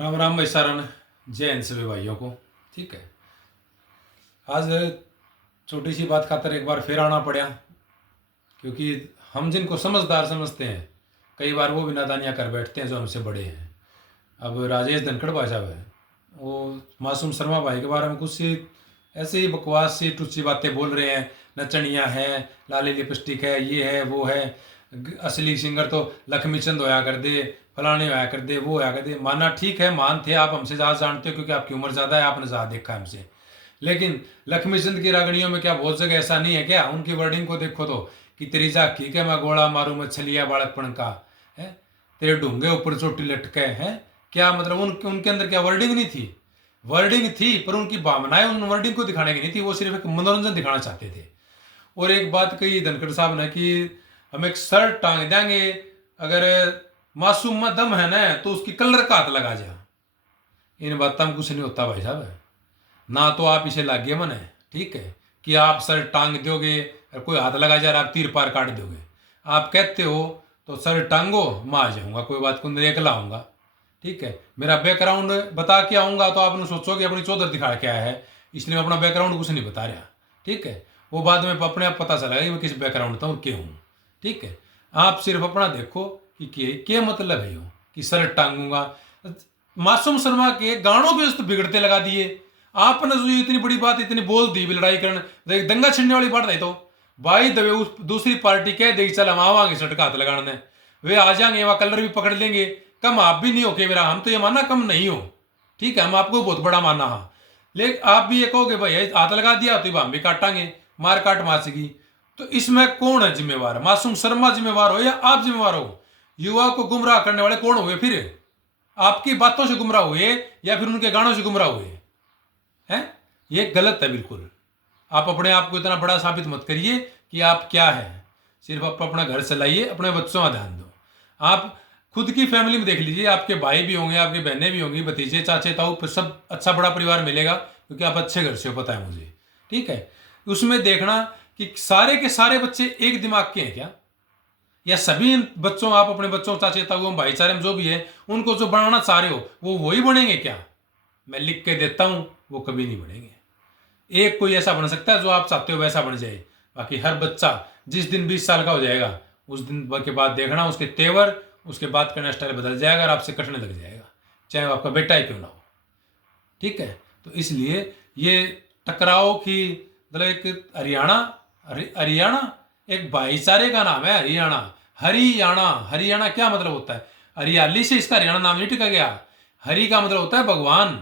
राम राम भाई सारन। जय हिंद सभी भाइयों को। ठीक है, आज छोटी सी बात खातर एक बार फिर आना पड़ा, क्योंकि हम जिनको समझदार समझते हैं कई बार वो भी नादानियाँ कर बैठते हैं जो हमसे बड़े हैं। अब राजेश धनखड़ भाई साहब है, वो मासूम शर्मा भाई के बारे में कुछ सी ऐसे ही बकवास सी टुच्ची बातें बोल रहे हैं। नचनिया है, लाली लिपस्टिक है, ये है वो है, असली सिंगर तो लक्ष्मी चंद होया कर दे, फलाने होया कर दे, वो होया कर दे। माना ठीक है, मान थे, आप हमसे ज़्यादा जानते हो क्योंकि आपकी उम्र ज़्यादा है, आपने ज़्यादा देखा है हमसे। लेकिन लक्ष्मी चंद की रागणियों में क्या बहुत जगह ऐसा नहीं है क्या? उनकी वर्डिंग को देखो तो कि तेरी झाकी के मैं गोला मारूं मैं छलिया बालकपन का है, तेरे ढूंगे ऊपर चोटी लटके हैं। क्या मतलब उनके अंदर क्या वर्डिंग नहीं थी? वर्डिंग थी, पर उनकी भावनाएं उन वर्डिंग को दिखाने की नहीं थी, वो सिर्फ एक मनोरंजन दिखाना चाहते थे। और एक बात कही धनखड़ साहब ने कि हम एक शर्ट टांग देंगे, अगर मासूम में दम है ना तो उसकी कलर का हाथ लगा जा। इन बातों में कुछ नहीं होता भाई साहब। ना तो आप इसे लागे मन है, ठीक है, कि आप सर टांग दोगे और कोई हाथ लगा जा रहा आप तीर पार काट दोगे। आप कहते हो तो सर टांगो, मैं आ जाऊंगा, कोई बात को अकेला आऊंगा। ठीक है, मेरा बैकग्राउंड बता के आऊंगा तो आपने सोचोगे अपनी चौधर दिखा के आया है, इसलिए मैं अपना बैकग्राउंड कुछ नहीं बता रहा। ठीक है, वो बाद में अपने आप पता चला कि मैं किस बैकग्राउंड था और क्यों हूँ। ठीक है, आप सिर्फ अपना देखो कि क्या मतलब है कि सर टांगूंगा। मासूम शर्मा के गानों पे तो बिगड़ते लगा दिए आपने, जो इतनी बड़ी बात इतनी बोल दी लड़ाई करने दंगा छिड़ने वाली बात है तो भाई दबे उस दूसरी पार्टी कह देगी चल हम आवांगे सड़क हाथ लगाने, वे आ जाएंगे, वहां कलर भी पकड़ लेंगे। कम आप भी नहीं हो के मेरा, हम तो ये माना कम नहीं हो। ठीक है, हम आपको बहुत बड़ा माना हाँ, लेकिन आप भी ये कहोगे भाई हाथ लगा दिया तो हम भी काटांगे, मार काट माचेगी। तो इसमें कौन है जिम्मेवार? मासूम शर्मा जिम्मेवार हो या आप जिम्मेवार हो? युवा को गुमराह करने वाले कौन हुए फिर? आपकी बातों से गुमराह हुए या फिर उनके गानों से गुमराह हुए हैं? ये गलत है बिल्कुल। आप अपने आप को इतना बड़ा साबित मत करिए कि आप क्या है। सिर्फ आप अपना घर चलाइए, अपने बच्चों का ध्यान दो। आप खुद की फैमिली में देख लीजिए, आपके भाई भी होंगे, आपकी बहनें भी होंगी, भतीजे चाचे ताऊ सब अच्छा बड़ा परिवार मिलेगा क्योंकि आप अच्छे घर से हो, पता है मुझे। ठीक है, उसमें देखना कि सारे के सारे बच्चे एक दिमाग के हैं क्या, या सभी बच्चों, आप अपने बच्चों चाचे ताऊ भाईचारे में जो भी है उनको जो बनाना चाह रहे हो वो वही बनेंगे क्या? मैं लिख के देता हूं, वो कभी नहीं बनेंगे। एक कोई ऐसा बन सकता है जो आप चाहते हो वैसा बन जाए, बाकी हर बच्चा जिस दिन 20 साल का हो जाएगा उस दिन के बाद देखना उसके तेवर, उसके बात करना स्टाइल बदल जाएगा और आपसे कटने लग जाएगा, चाहे वो आपका बेटा ही क्यों ना हो। ठीक है, तो इसलिए ये टकराव की मतलब एक हरियाणा, हरियाणा एक भाईचारे का नाम है। हरियाणा, हरियाणा, हरियाणा क्या मतलब होता है? हरियाली से इसका हरियाणा नाम नहीं टिका गया। हरि का मतलब होता है भगवान,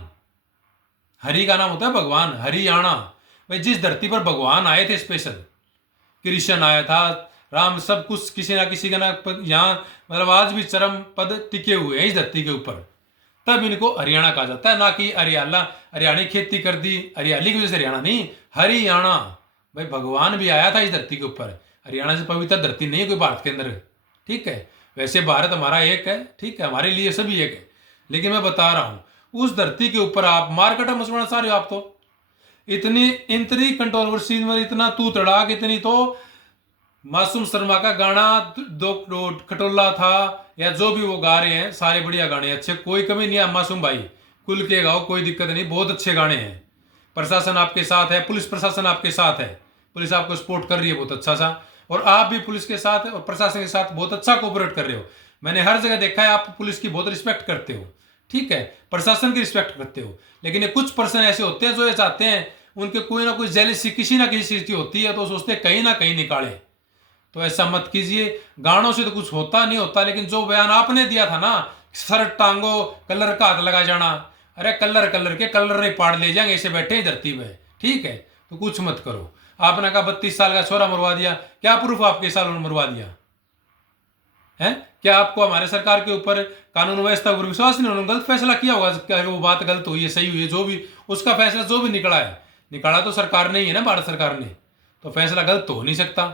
हरि का नाम होता है भगवान। हरियाणा भाई जिस धरती पर भगवान आए थे स्पेशल, कृष्ण आया था, राम, सब कुछ किसी ना किसी का ना यहाँ मतलब आज भी चरम पद टिके हुए हैं इस धरती के ऊपर, तब इनको हरियाणा कहा जाता है। ना कि हरियाला हरियाणी खेती कर दी हरियाली की वजह से हरियाणा नहीं, हरियाणा भाई भगवान भी आया था इस धरती के ऊपर। हरियाणा से पवित्र धरती नहीं है कोई भारत के अंदर। ठीक है, वैसे भारत हमारा एक है, ठीक है, हमारे लिए सभी एक है, लेकिन मैं बता रहा हूं उस धरती के ऊपर आप मारकटा मचवाना चाह रहे हो। आप तो इतनी इतनी कंट्रोवर्सी में इतना तू तड़ाक, इतनी तो मासूम शर्मा का गाना दो खटोला था या जो भी वो गा रहे हैं सारे बढ़िया गाने अच्छे, कोई कमी नहीं है। मासूम भाई खुल के गाओ, कोई दिक्कत नहीं, बहुत अच्छे गाने हैं। प्रशासन आपके साथ है, पुलिस प्रशासन आपके साथ है, पुलिस आपको सपोर्ट कर रही है बहुत अच्छा सा, और आप भी पुलिस के साथ और प्रशासन के साथ बहुत अच्छा कोऑपरेट कर रहे हो। मैंने हर जगह देखा है आप पुलिस की बहुत रिस्पेक्ट करते हो, ठीक है, प्रशासन की रिस्पेक्ट करते हो। लेकिन ये कुछ पर्सन ऐसे होते हैं जो ये चाहते हैं उनके कोई ना कोई जेलिसी किसी ना किसी चीज की होती है, तो सोचते हैं कहीं ना कहीं निकाले। तो ऐसा मत कीजिए, गानों से तो कुछ होता नहीं होता, लेकिन जो बयान आपने दिया था ना, सर टांगो कलर का हाथ लगा जाना, अरे कलर कलर के कलर नहीं पाड़ ले जाएंगे ऐसे बैठे धरती पे। ठीक है, तो कुछ मत करो। आपने कहा 32 साल का छोरा मरवा दिया, क्या प्रूफ आपके साल उन्होंने मरवा दिया है? क्या आपको हमारे सरकार के ऊपर कानून व्यवस्था पर विश्वास नहीं? उन्होंने गलत फैसला किया होगा, क्या वो बात गलत हुई है सही हुई है, जो भी उसका फैसला जो भी निकला है, निकाला तो सरकार ने ही है ना, भारत सरकार ने, तो फैसला गलत तो हो नहीं सकता।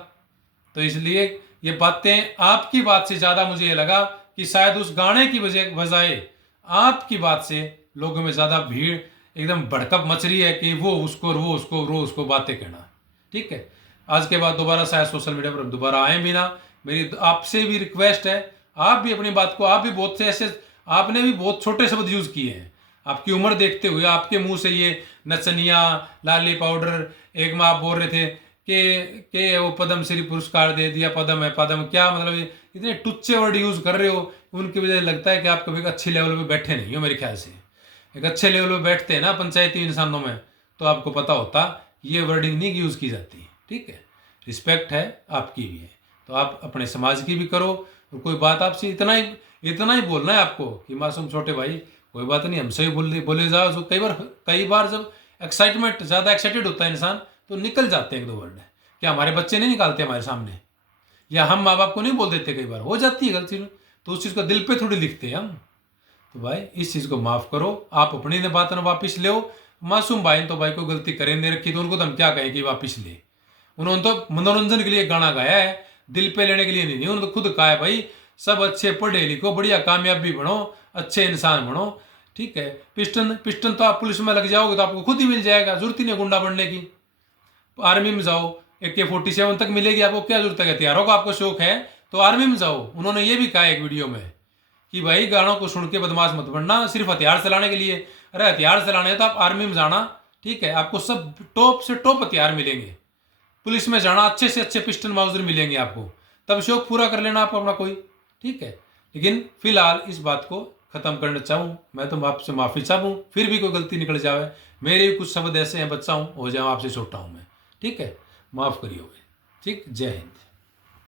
तो इसलिए ये बातें आपकी बात से ज़्यादा मुझे ये लगा कि शायद उस गाने की वजह बजाय आपकी बात से लोगों में ज़्यादा भीड़ एकदम भड़कप मच रही है कि वो उसको और वो उसको वो उसको बातें कहना। ठीक है, आज के बाद दोबारा शायद सोशल मीडिया पर दोबारा आए भी ना। मेरी आपसे भी रिक्वेस्ट है, आप भी अपनी बात को, आप भी बहुत से ऐसे आपने भी बहुत छोटे शब्द यूज़ किए हैं। आपकी उम्र देखते हुए आपके मुंह से ये नचनिया, लाली पाउडर, एक में आप बोल रहे थे कि वो पद्म श्री पुरस्कार दे दिया, पद्म है पद्म, क्या मतलब ये इतने टुच्चे वर्ड यूज़ कर रहे हो। उनकी वजह से लगता है कि आप कभी एक अच्छी लेवल पे बैठे नहीं हो मेरे ख्याल से। एक अच्छे लेवल पे बैठते हैं ना पंचायती इंसानों में, तो आपको पता होता ये वर्डिंग नहीं यूज़ की जाती। ठीक है, रिस्पेक्ट है आपकी भी है, तो आप अपने समाज की भी करो। और कोई बात आपसे इतना ही बोलना है आपको कि मासूम छोटे भाई कोई बात नहीं, हमसे ही बोले जाओ। जो कई बार जब एक्साइटमेंट, ज़्यादा एक्साइटेड होता है इंसान, तो निकल जाते हैं एक दो वर्ड। क्या हमारे बच्चे नहीं निकालते हमारे सामने, या हम माँ बाप को नहीं बोल देते? कई बार हो जाती है गलती, तो उस चीज़ को दिल पे थोड़ी लिखते हैं हम। तो भाई इस चीज़ को माफ़ करो, आप अपनी ने बात ना वापिस ले। मासूम भाई ने तो भाई को गलती करें दे रखी, तो उनको तो हम क्या कहें कि वापिस ले। उन्होंने तो मनोरंजन के लिए गाना गाया है, दिल पे लेने के लिए नहीं। उन्होंने तो खुद कहा है भाई सब अच्छे पढ़े लिखो, बढ़िया कामयाबी बनो, अच्छे इंसान बनो। ठीक है, पिस्टन तो आप पुलिस में लग जाओगे तो आपको खुद ही मिल जाएगा, जरूरत ही नहीं गुंडा बनने की। आर्मी में जाओ, AK-47 तक मिलेगी आपको, क्या जरूरत है? हथियारों का आपको शौक है तो आर्मी में जाओ। उन्होंने ये भी कहा एक वीडियो में कि भाई गानों को सुन के बदमाश मत बनना सिर्फ हथियार चलाने के लिए। अरे हथियार चलाने है तो आप आर्मी में जाना। ठीक है, आपको सब टॉप से टॉप हथियार मिलेंगे। पुलिस में जाना, अच्छे से अच्छे पिस्टन माउजर मिलेंगे आपको, तब शौक पूरा कर लेना आप अपना कोई। ठीक है, लेकिन फिलहाल इस बात को ख़त्म करना चाहूँ मैं, तो आपसे माफ़ी चाहूँ। फिर भी कोई गलती निकल जाए, मेरे भी कुछ शब्द ऐसे हैं, बच्चा हूँ, हो जाऊँ आपसे छोटा हूँ मैं। ठीक है, माफ़ करिए। ठीक, जय हिंद।